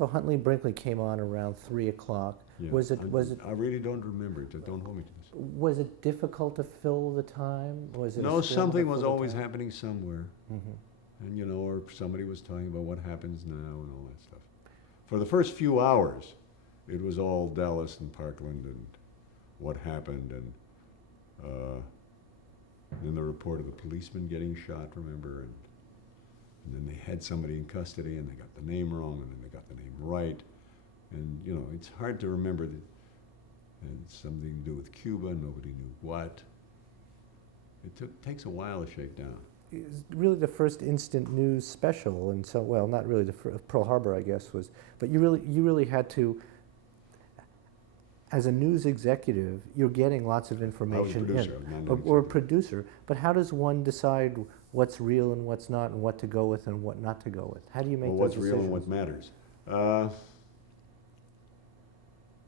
So Huntley Brinkley came on around 3 o'clock. Yeah. Was it I really don't remember it. Don't hold me to this. was it difficult to fill the time? Was it a No, struggle to something was fill the always time? happening somewhere. Mhm. And, you know, or somebody was talking about what happens now and all that stuff. For the first few hours, it was all Dallas and Parkland and what happened, and then the report of the policeman getting shot, remember, and then they had somebody in custody and they got the name wrong and then they got the name right. And, you know, it's hard to remember that it had something to do with Cuba, nobody knew what. It takes a while to shake down. It was really the first instant news special, and so, well, not really Pearl Harbor, I guess, was, but you really had to, as a news executive, you're getting lots of information. I was a producer, I was not an or a executive. producer, but how does one decide what's real and what's not, and what to go with and what not to go with? How do you make Well, those what's decisions? real and what matters?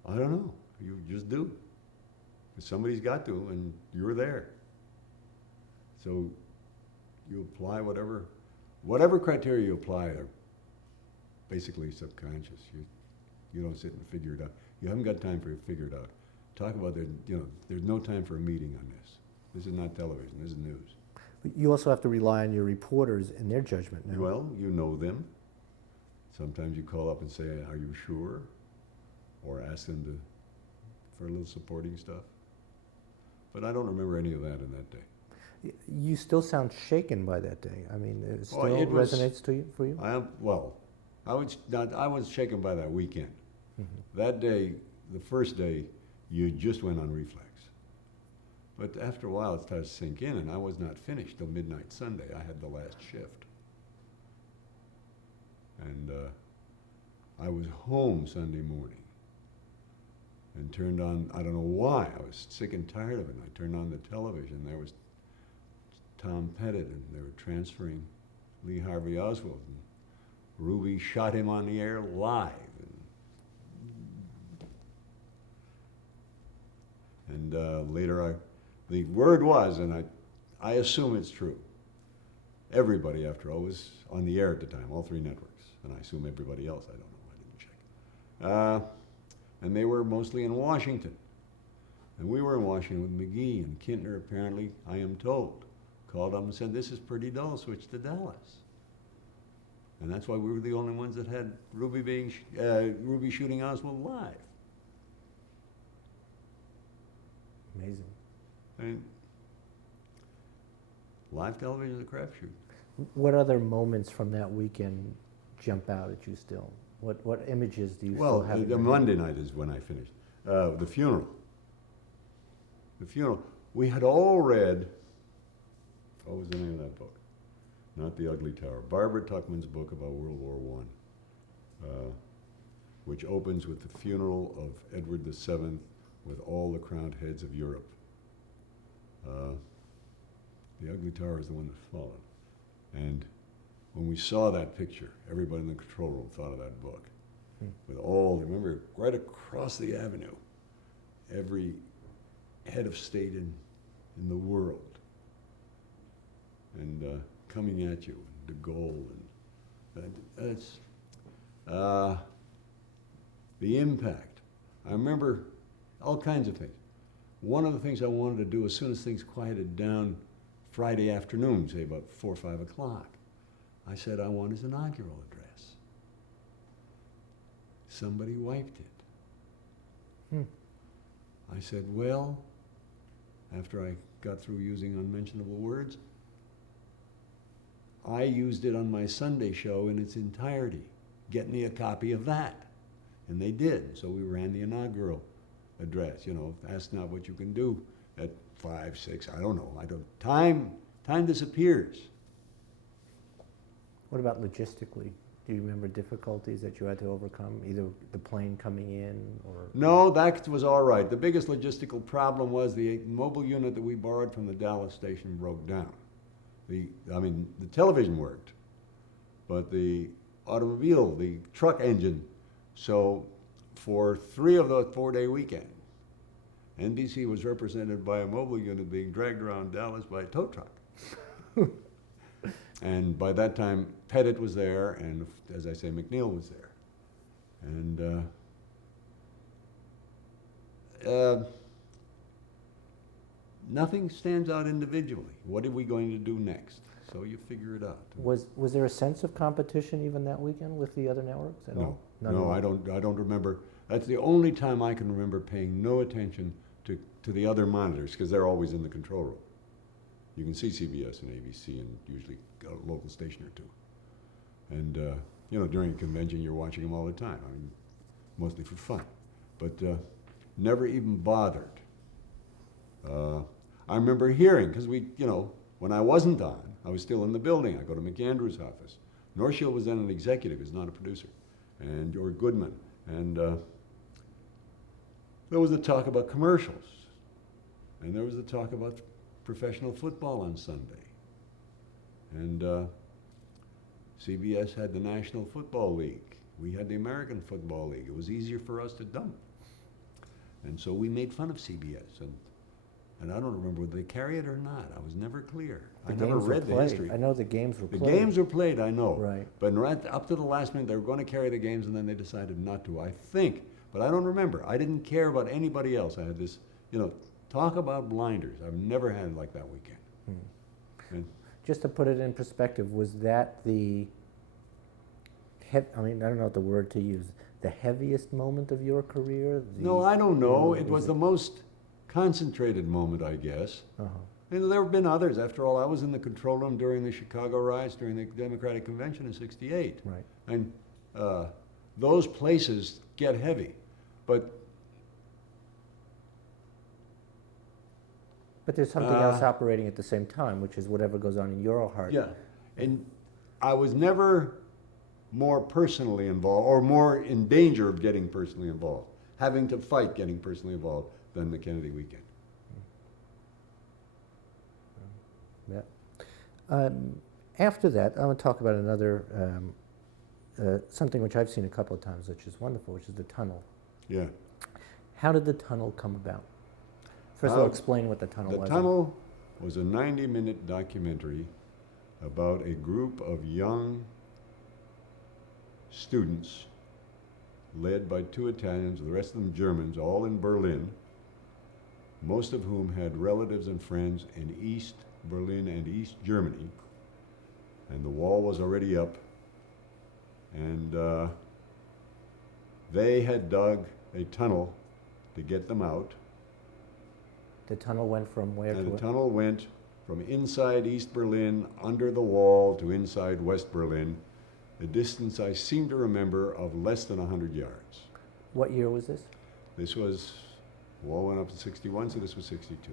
I don't know. You just do. Somebody's got to, and you're there. So you apply whatever criteria you apply are basically subconscious. You don't sit and figure it out. You haven't got time to figure it out. Talk about that, you know, there's no time for a meeting on this. This is not television, this is news. But you also have to rely on your reporters and their judgment now. Well, you know them. Sometimes you call up and say, are you sure? Or ask them for a little supporting stuff. But I don't remember any of that in that day. You still sound shaken by that day. I mean, it still Well, it was- resonates for you? I was shaken by that weekend. Mm-hmm. That day, the first day, you just went on reflex. But after a while, it started to sink in, and I was not finished till midnight Sunday. I had the last shift. And I was home Sunday morning and turned on, I don't know why, I was sick and tired of it. I turned on the television. There was Tom Pettit, and they were transferring Lee Harvey Oswald. And Ruby shot him on the air live. And later, the word was, and I assume it's true, everybody, after all, was on the air at the time, all three networks, and I assume everybody else, I don't know, I didn't check. And they were mostly in Washington. And we were in Washington with McGee, and Kintner apparently, I am told, called up and said, this is pretty dull, switch to Dallas. And that's why we were the only ones that had Ruby shooting Oswald live. Amazing. And live television is a crapshoot. What other moments from that weekend jump out at you still? What images do you still have? Well, the Monday night is when I finished. The funeral. The funeral. We had all read, what was the name of that book? Not The Ugly Tower. Barbara Tuchman's book about World War I, which opens with the funeral of Edward VII with all the crowned heads of Europe. The Ugly Tower is the one that followed. And when we saw that picture, everybody in the control room thought of that book. With all, remember, right across the avenue, every head of state in the world, and coming at you, de Gaulle, and that's the impact. I remember all kinds of things. One of the things I wanted to do as soon as things quieted down Friday afternoon, say about 4 or 5 o'clock, I said I want his inaugural address. Somebody wiped it. I said, well, after I got through using unmentionable words, I used it on my Sunday show in its entirety. Get me a copy of that. And they did. So we ran the inaugural address. You know, ask not what you can do at 5, 6, I don't know. Time disappears. What about logistically? Do you remember difficulties that you had to overcome, either the plane coming in or? No, that was all right. The biggest logistical problem was the mobile unit that we borrowed from the Dallas station broke down. The television worked, but the automobile, the truck engine. So for 3 of the 4-day weekend, NBC was represented by a mobile unit being dragged around Dallas by a tow truck. And by that time, Pettit was there, and as I say, McNeil was there. And nothing stands out individually. What are we going to do next? So you figure it out. Was there a sense of competition even that weekend with the other networks at No, all? None no, at all? I don't remember. That's the only time I can remember paying no attention to the other monitors, because they're always in the control room. You can see CBS and ABC and usually a local station or two. And, you know, during a convention, you're watching them all the time. I mean, mostly for fun. But never even bothered. I remember hearing, because we, you know, when I wasn't on, I was still in the building. I go to McAndrew's office. Northshield was then an executive, he's not a producer, and or Goodman. And there was the talk about commercials. And there was the talk about professional football on Sunday. And CBS had the National Football League. We had the American Football League. It was easier for us to dump. And so we made fun of CBS. And I don't remember whether they carry it or not. I was never clear. I never read the history. I know the games were The played. games were played, I know. Right. But right up to the last minute, they were going to carry the games, and then they decided not to, I think. But I don't remember. I didn't care about anybody else. I had this, you know, talk about blinders. I've never had it like that weekend. And Just to put it in perspective, was that the, I mean, I don't know what the word to use, the heaviest moment of your career? no, I don't know. It is was the most concentrated moment, I guess. Uh-huh. And there have been others. After all, I was in the control room during the Chicago riots, during the Democratic Convention in '68. Right. And those places get heavy. But there's something else operating at the same time, which is whatever goes on in your heart. yeah, and I was never more personally involved or more in danger of getting personally involved, having to fight getting personally involved than the Kennedy weekend. Yeah. After that, I want to talk about another, something which I've seen a couple of times, which is wonderful, which is the tunnel. Yeah. How did the tunnel come about? First of all, explain what the tunnel was. The Tunnel was a 90-minute documentary about a group of young students led by 2 Italians, the rest of them Germans, all in Berlin, most of whom had relatives and friends in East Berlin and East Germany. And the wall was already up. And they had dug a tunnel to get them out. The tunnel went from where And to the where? tunnel went from inside East Berlin, under the wall, to inside West Berlin, a distance I seem to remember of less than 100 yards. What year was this? This was, wall went up in '61, so this was '62.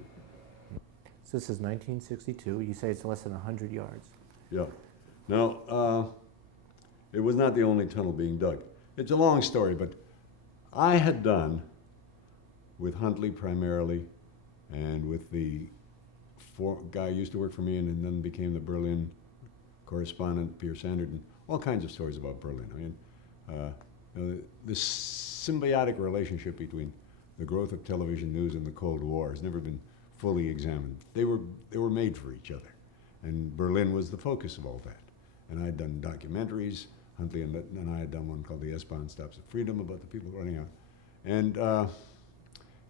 So this is 1962. You say it's less than 100 yards. Yeah. Now, it was not the only tunnel being dug. It's a long story, but I had done, with Huntley primarily, and with the guy who used to work for me and then became the Berlin correspondent, Pierre Sanderton, all kinds of stories about Berlin. I mean, you know, the symbiotic relationship between the growth of television news and the Cold War has never been fully examined. They were made for each other, and Berlin was the focus of all that. And I'd done documentaries. Huntley and I had done one called The S-Bahn Stops at Freedom about the people running out.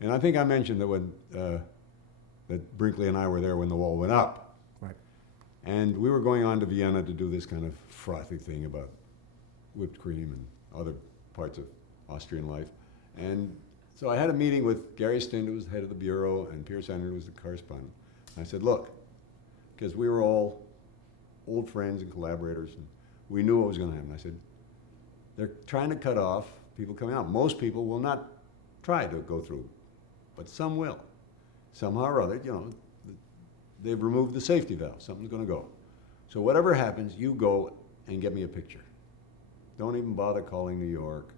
And I think I mentioned that when that Brinkley and I were there when the wall went up. Right. And we were going on to Vienna to do this kind of frothy thing about whipped cream and other parts of Austrian life. And so I had a meeting with Gary Stint, who was the head of the bureau, and Pierre Sanderton, who was the correspondent. And I said, look, because we were all old friends and collaborators, and we knew what was going to happen. I said, they're trying to cut off people coming out. Most people will not try to go through, but some will. Somehow or other, you know, they've removed the safety valve. Something's going to go. So whatever happens, you go and get me a picture. Don't even bother calling New York.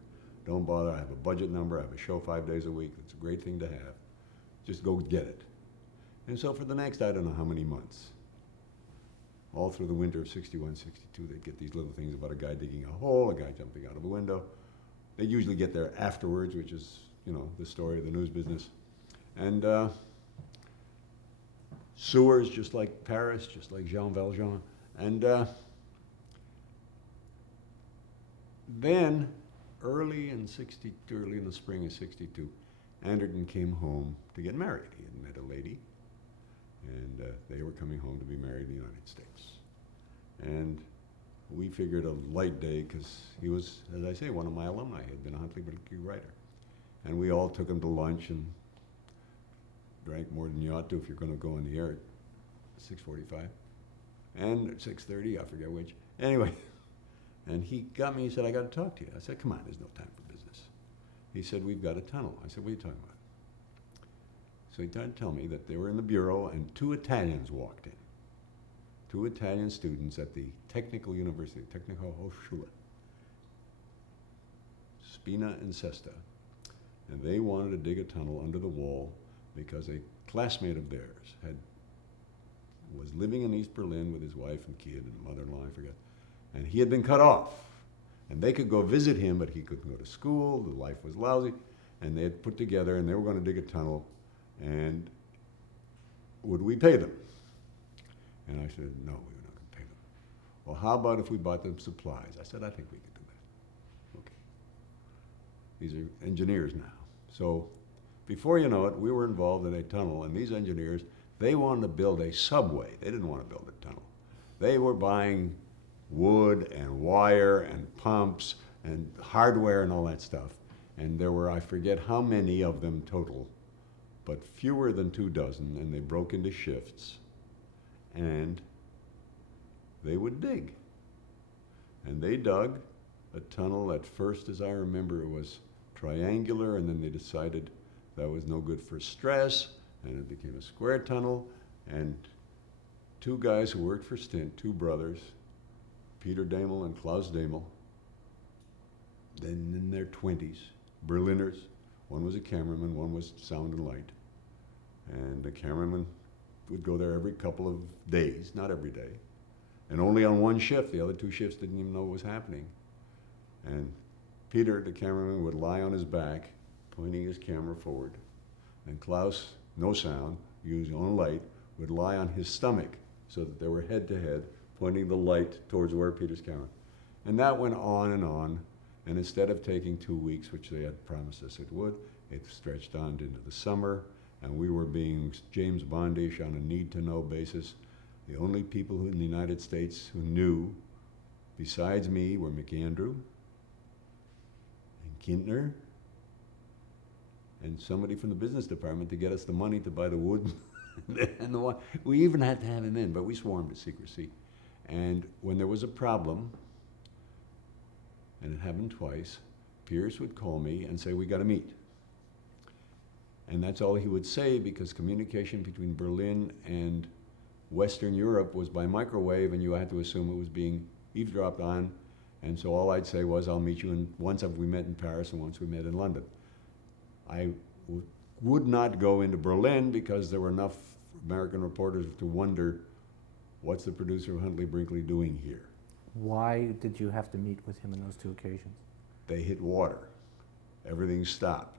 Don't bother. I have a budget number. I have a show 5 days a week. It's a great thing to have. Just go get it. And so for the next, I don't know how many months, all through the winter of '61, '62, they'd get these little things about a guy digging a hole, a guy jumping out of a window. They usually get there afterwards, which is, you know, the story of the news business. And sewers, just like Paris, just like Jean Valjean. And then early in the spring of '62, Anderton came home to get married. He had met a lady, and they were coming home to be married in the United States. And we figured a light day, because he was, as I say, one of my alumni. He had been a Huntley Brinkley writer. And we all took him to lunch and drank more than you ought to if you're going to go on the air at 6:45. And at 6:30, I forget which. Anyway, and he got me, he said, I got to talk to you. I said, come on, there's no time for business. He said, we've got a tunnel. I said, what are you talking about? So he tried to tell me that they were in the bureau and two Italians walked in. Two Italian students at the Technical University, Technical Hochschule, Spina and Sesta. And they wanted to dig a tunnel under the wall because a classmate of theirs was living in East Berlin with his wife and kid and mother-in-law, I forget. And he had been cut off. And they could go visit him, but he couldn't go to school, the life was lousy. And they had put together, and they were going to dig a tunnel, and would we pay them? And I said, no, we were not going to pay them. Well, how about if we bought them supplies? I said, I think we could do that. Okay. These are engineers now. So before you know it, we were involved in a tunnel, and these engineers, they wanted to build a subway. They didn't want to build a tunnel. They were buying wood and wire and pumps and hardware and all that stuff. And there were, I forget how many of them total, but fewer than 2 dozen, and they broke into shifts. And they would dig. And they dug a tunnel. At first, as I remember, it was triangular, and then they decided that was no good for stress, and it became a square tunnel. And two guys who worked for Stint, two brothers, Peter Damel and Klaus Damel, then in their 20s, Berliners. One was a cameraman, one was sound and light. And the cameraman would go there every couple of days, not every day, and only on one shift. The other 2 shifts didn't even know what was happening. And Peter, the cameraman, would lie on his back, pointing his camera forward. And Klaus, no sound, using only light, would lie on his stomach so that they were head to head, pointing the light towards where Peter's camera. And that went on, and instead of taking 2 weeks, which they had promised us it would, it stretched on into the summer, and we were being James Bondish on a need-to-know basis. The only people in the United States who knew, besides me, were McAndrew and Kintner, and somebody from the business department to get us the money to buy the wood. And the one, we even had to have him in, but we swore him to secrecy. And when there was a problem, and it happened twice, Pierce would call me and say, we got to meet. And that's all he would say, because communication between Berlin and Western Europe was by microwave, and you had to assume it was being eavesdropped on. And so all I'd say was, I'll meet you once we met in Paris and once we met in London. I would not go into Berlin because there were enough American reporters to wonder, what's the producer of Huntley Brinkley doing here? Why did you have to meet with him on those 2 occasions? They hit water. Everything stopped.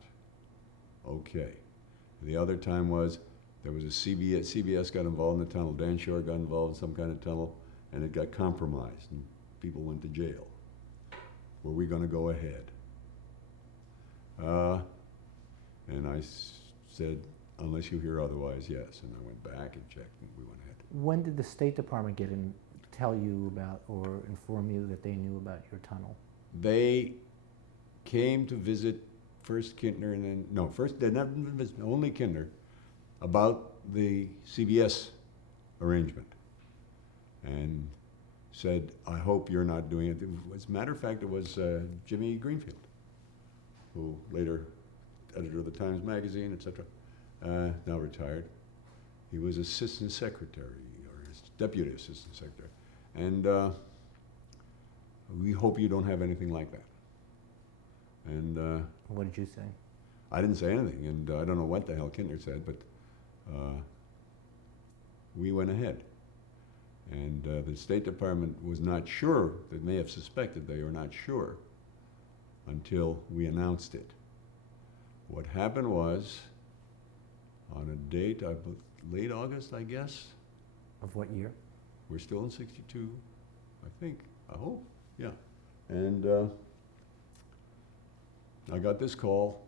Okay. The other time was, there was a CBS got involved in the tunnel. Dan Shore got involved in some kind of tunnel, and it got compromised, and people went to jail. Were we going to go ahead? And I said, unless you hear otherwise, yes. And I went back and checked, and we went ahead. When did the State Department get in, tell you about or inform you that they knew about your tunnel? They came to visit first Kintner, and then, no, first, they never visited, only Kintner, about the CBS arrangement, and said, I hope you're not doing it. As a matter of fact, it was Jimmy Greenfield, who later editor of the Times Magazine, etc., now retired. He was assistant secretary, or his deputy assistant secretary. And we hope you don't have anything like that. And What did you say? I didn't say anything, and I don't know what the hell Kintner said, but we went ahead. And the State Department was not sure, they may have suspected they were not sure until we announced it. What happened was, on a date, late August, I guess. Of what year? We're still in '62, I think, I hope, yeah. And I got this call,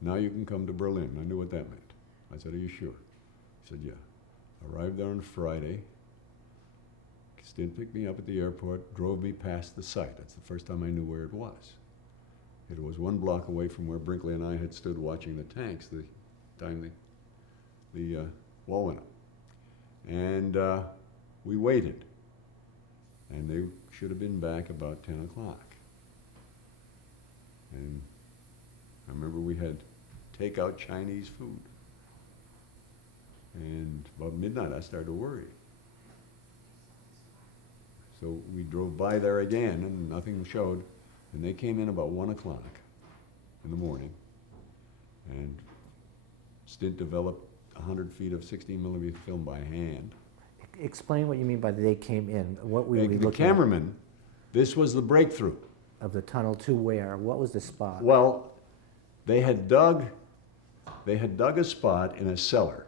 now you can come to Berlin. I knew what that meant. I said, are you sure? He said, yeah. Arrived there on Friday. Stint picked me up at the airport, drove me past the site. That's the first time I knew where it was. It was 1 block away from where Brinkley and I had stood watching the tanks the time the wall went up. And we waited. And they should have been back about 10 o'clock. And I remember we had takeout Chinese food. And about midnight, I started to worry. So we drove by there again, and nothing showed. And they came in about 1 o'clock in the morning. And Stint developed 100 feet of 16mm film by hand. Explain what you mean by they came in. What were we The looking cameraman, this was the breakthrough. at? Of the tunnel to where? What was the spot? Well, they had dug a spot in a cellar.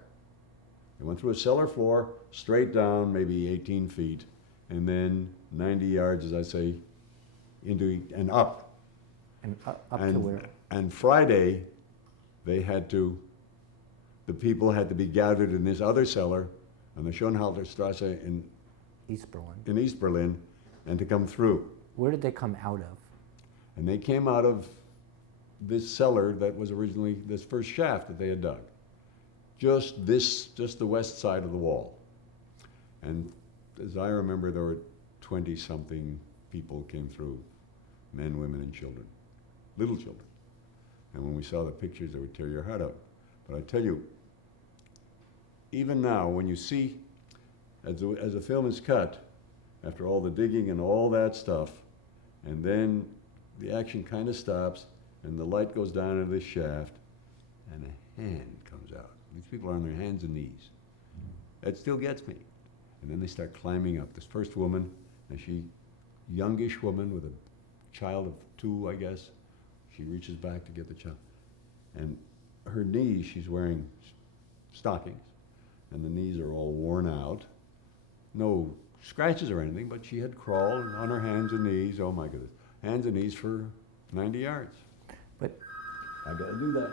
They went through a cellar floor, straight down, maybe 18 feet, and then 90 yards, as I say, into and up. And up to where? And Friday, the people had to be gathered in this other cellar on the Schönhalterstrasse East Berlin. in East Berlin, and to come through. Where did they come out of? And they came out of this cellar that was originally this first shaft that they had dug. Just the west side of the wall. And as I remember, there were 20-something people came through, men, women, and children, little children. And when we saw the pictures, it would tear your heart out. But I tell you, even now, when you see, as the film is cut, after all the digging and all that stuff, and then the action kind of stops, and the light goes down into this shaft, and a hand comes out. These people are on their hands and knees. That still gets me. And then they start climbing up. This first woman, and she, youngish woman with a child of 2, I guess, she reaches back to get the child. And her knees, she's wearing stockings, and the knees are all worn out. No scratches or anything, but she had crawled on her hands and knees, oh my goodness, hands and knees for 90 yards. But I gotta do that.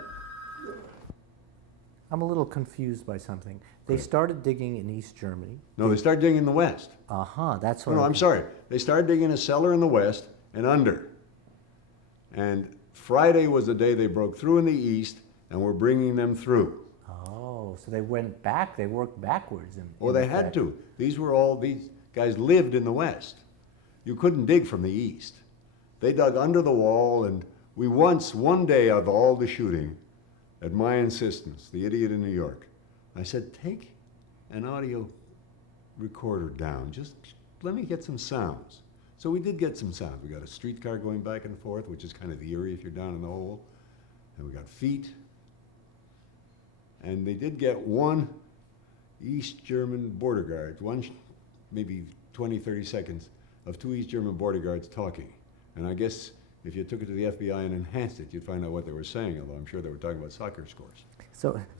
I'm a little confused by something. They started digging in East Germany. No, they started digging in the west. That's what No, I'm sorry. They started digging a cellar in the west and under. And Friday was the day they broke through in the east, and we're bringing them through. Oh, so they went back, they worked backwards. Well, they had to. These guys lived in the west. You couldn't dig from the east. They dug under the wall, and one day of all the shooting, at my insistence, the idiot in New York, I said, take an audio recorder down. Just let me get some sounds. So we did get some sounds. We got a streetcar going back and forth, which is kind of eerie if you're down in the hole. And we got feet. And they did get one East German border guard, maybe 20, 30 seconds of 2 East German border guards talking. And I guess if you took it to the FBI and enhanced it, you'd find out what they were saying, although I'm sure they were talking about soccer scores.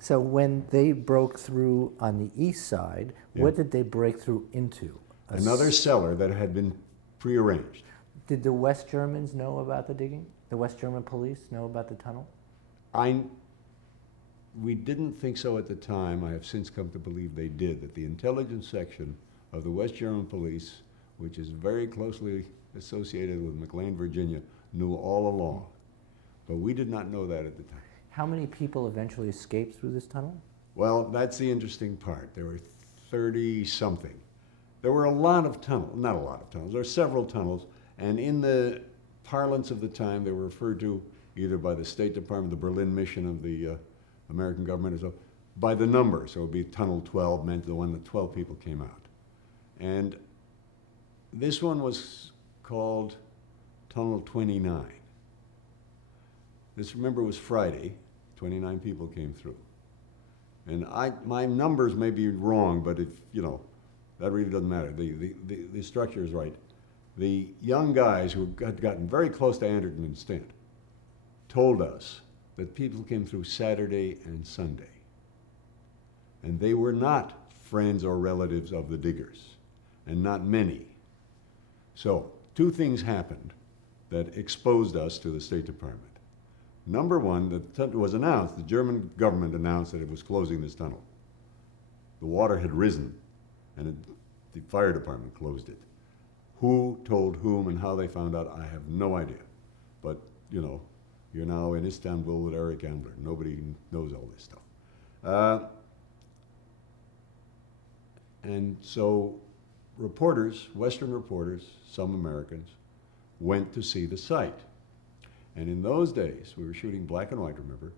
So when they broke through on the east side, Yeah. what did they break through into? Another cellar that had been prearranged. Did the West Germans know about the digging? The West German police know about the tunnel? We didn't think so at the time. I have since come to believe they did, that the intelligence section of the West German police, which is very closely associated with McLean, Virginia, knew all along. But we did not know that at the time. How many people eventually escaped through this tunnel? Well, that's the interesting part. There were 30-something. There were a lot of tunnels, not a lot of tunnels, there were several tunnels, and in the parlance of the time, they were referred to either by the State Department, the Berlin mission of the American government, or so, by the number. So it would be Tunnel 12, meant the one that 12 people came out. And this one was called Tunnel 29. This, remember, was Friday. 29 people came through. And my numbers may be wrong, but if, that really doesn't matter. The structure is right. The young guys who had gotten very close to Anderton and Stint told us that people came through Saturday and Sunday. And they were not friends or relatives of the diggers, and not many. So 2 things happened that exposed us to the State Department. Number one, it was announced, the German government announced that it was closing this tunnel. The water had risen, and the fire department closed it. Who told whom and how they found out, I have no idea. But, you know, you're now in Istanbul with Eric Ambler. Nobody knows all this stuff. And so reporters, Western reporters, some Americans, went to see the site. And in those days, we were shooting black and white, remember?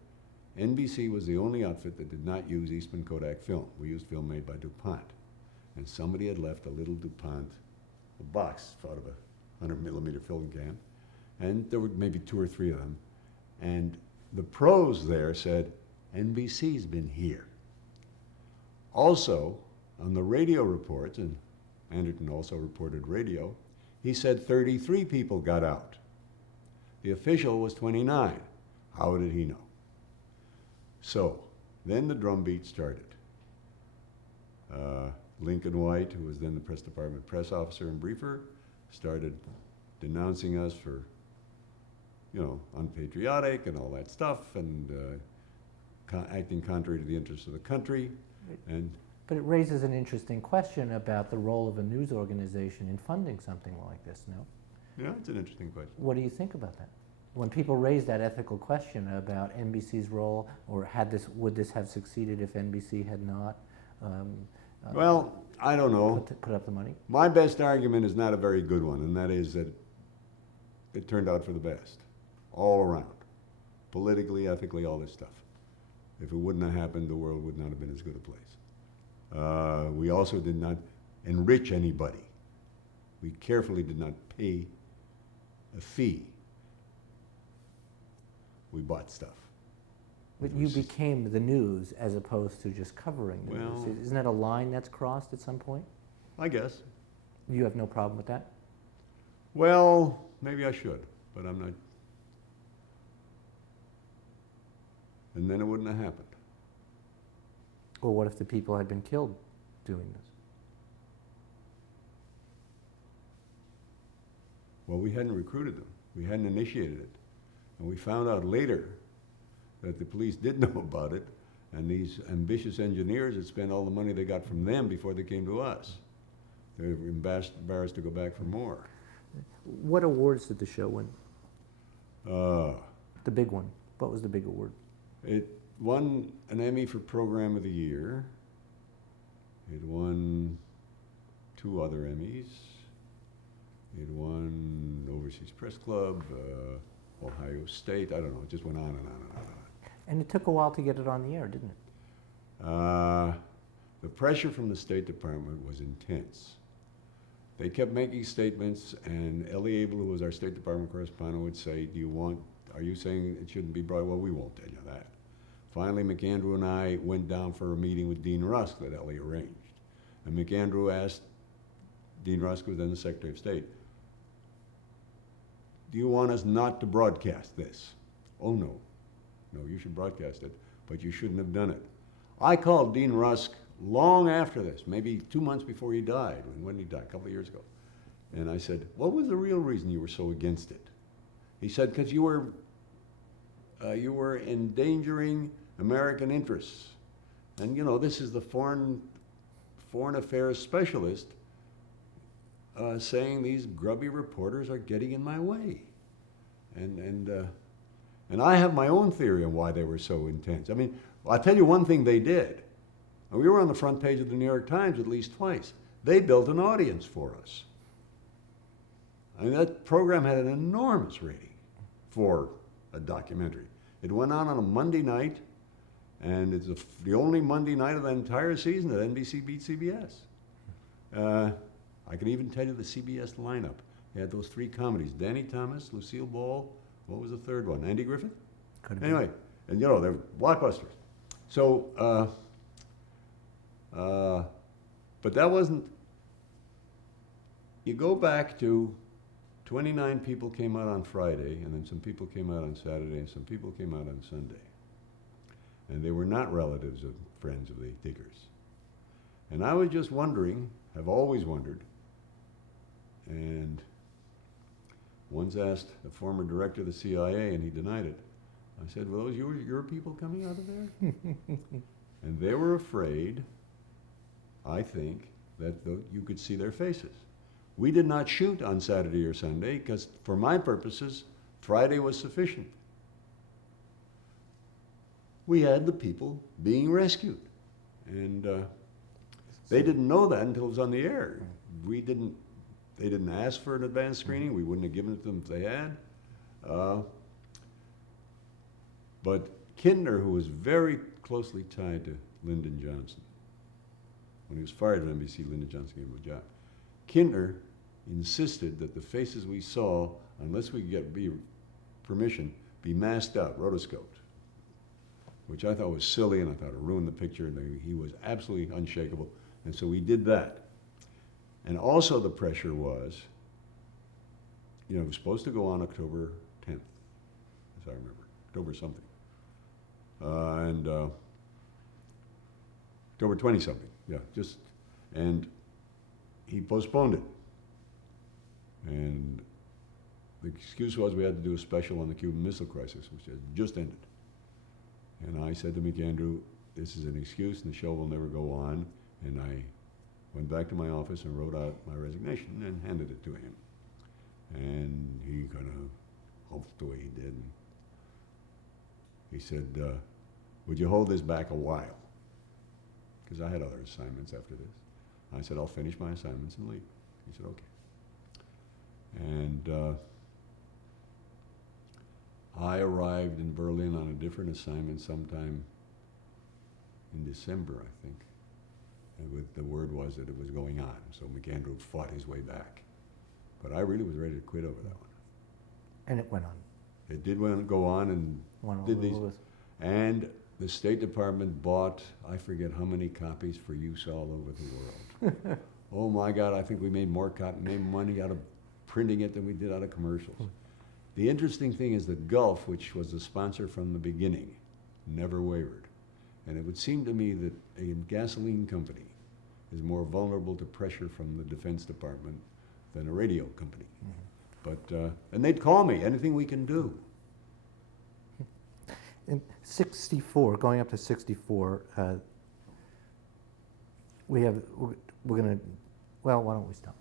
NBC was the only outfit that did not use Eastman Kodak film. We used film made by DuPont. And somebody had left a little DuPont, a box out of a 100mm film can, and there were maybe 2 or 3 of them. And the pros there said, NBC's been here. Also, on the radio reports, and Anderton also reported radio, he said 33 people got out. The official was 29. How did he know? So, then the drumbeat started. Lincoln White, who was then the press department press officer and briefer, started denouncing us for, you know, unpatriotic and all that stuff, and acting contrary to the interests of the country. But it raises an interesting question about the role of a news organization in funding something like this, no? Yeah, it's an interesting question. What do you think about that? When people raise that ethical question about NBC's role, or would this have succeeded if NBC had not Well, I don't know. put up the money? My best argument is not a very good one, and that is that it turned out for the best, all around. Politically, ethically, all this stuff. If it wouldn't have happened, the world would not have been as good a place. We also did not enrich anybody. We carefully did not pay a fee. We bought stuff. But you became the news as opposed to just covering the news. Isn't that a line that's crossed at some point? I guess. You have no problem with that? Well, maybe I should, but I'm not. And then it wouldn't have happened. Or what if the people had been killed doing this? Well, we hadn't recruited them. We hadn't initiated it. And we found out later that the police did know about it, and these ambitious engineers had spent all the money they got from them before they came to us. They were embarrassed to go back for more. What awards did the show win? Uh, The big one. What was the big award? It won an Emmy for Program of the Year. It won 2 other Emmys. It won Overseas Press Club, Ohio State. I don't know. It just went on and on and on and on. And it took a while to get it on the air, didn't it? The pressure from the State Department was intense. They kept making statements, and Ellie Abel, who was our State Department correspondent, would say, are you saying it shouldn't be brought? Well, we won't tell you that. Finally, McAndrew and I went down for a meeting with Dean Rusk that Ellie arranged. And McAndrew asked Dean Rusk, who was then the Secretary of State, do you want us not to broadcast this? Oh, no. No, you should broadcast it, but you shouldn't have done it. I called Dean Rusk long after this, maybe 2 months before he died, when he died, a couple of years ago. And I said, what was the real reason you were so against it? He said, because you were endangering American interests. And, you know, this is the foreign affairs specialist saying these grubby reporters are getting in my way. And I have my own theory on why they were so intense. I mean, I'll tell you one thing they did. And we were on the front page of the New York Times at least twice. They built an audience for us. I mean, that program had an enormous rating for a documentary. It went on a Monday night, and it's the only Monday night of the entire season that NBC beat CBS. I can even tell you the CBS lineup. They had those 3 comedies, Danny Thomas, Lucille Ball, what was the third one? Andy Griffith? Anyway, and you know, they're blockbusters. So, but that wasn't, you go back to 29 people came out on Friday, and then some people came out on Saturday, and some people came out on Sunday. And they were not relatives of friends of the Diggers. And I was just wondering, have always wondered, and once asked the former director of the CIA, and he denied it, I said, were those your people coming out of there? And they were afraid, I think, that you could see their faces. We did not shoot on Saturday or Sunday because, for my purposes, Friday was sufficient. We had the people being rescued. And they didn't know that until it was on the air. They didn't ask for an advance screening. We wouldn't have given it to them if they had. But Kindner, who was very closely tied to Lyndon Johnson, when he was fired at NBC, Lyndon Johnson gave him a job. Kindner insisted that the faces we saw, unless we get permission, be masked out, rotoscoped, which I thought was silly, and I thought it ruined the picture, and he was absolutely unshakable. And so we did that. And also the pressure was, it was supposed to go on October 10th, as I remember, October something. And October 20 something, yeah, and he postponed it. And the excuse was we had to do a special on the Cuban Missile Crisis, which had just ended. And I said to McAndrew, this is an excuse and the show will never go on. And I went back to my office and wrote out my resignation and handed it to him. And he kind of humphed the way he did. And he said, would you hold this back a while? Because I had other assignments after this. I said, I'll finish my assignments and leave. He said, okay. And I arrived in Berlin on a different assignment sometime in December, I think. And the word was that it was going on. So McAndrew fought his way back. But I really was ready to quit over that one. And it went on. It did go on and did these. And the State Department bought, I forget how many copies for use all over the world. Oh my God, I think we made made money out of printing it than we did out of commercials. The interesting thing is that Gulf, which was the sponsor from the beginning, never wavered. And it would seem to me that a gasoline company is more vulnerable to pressure from the Defense Department than a radio company. But, and they'd call me, anything we can do. In 64, going up to 64, we're going to, well, why don't we stop?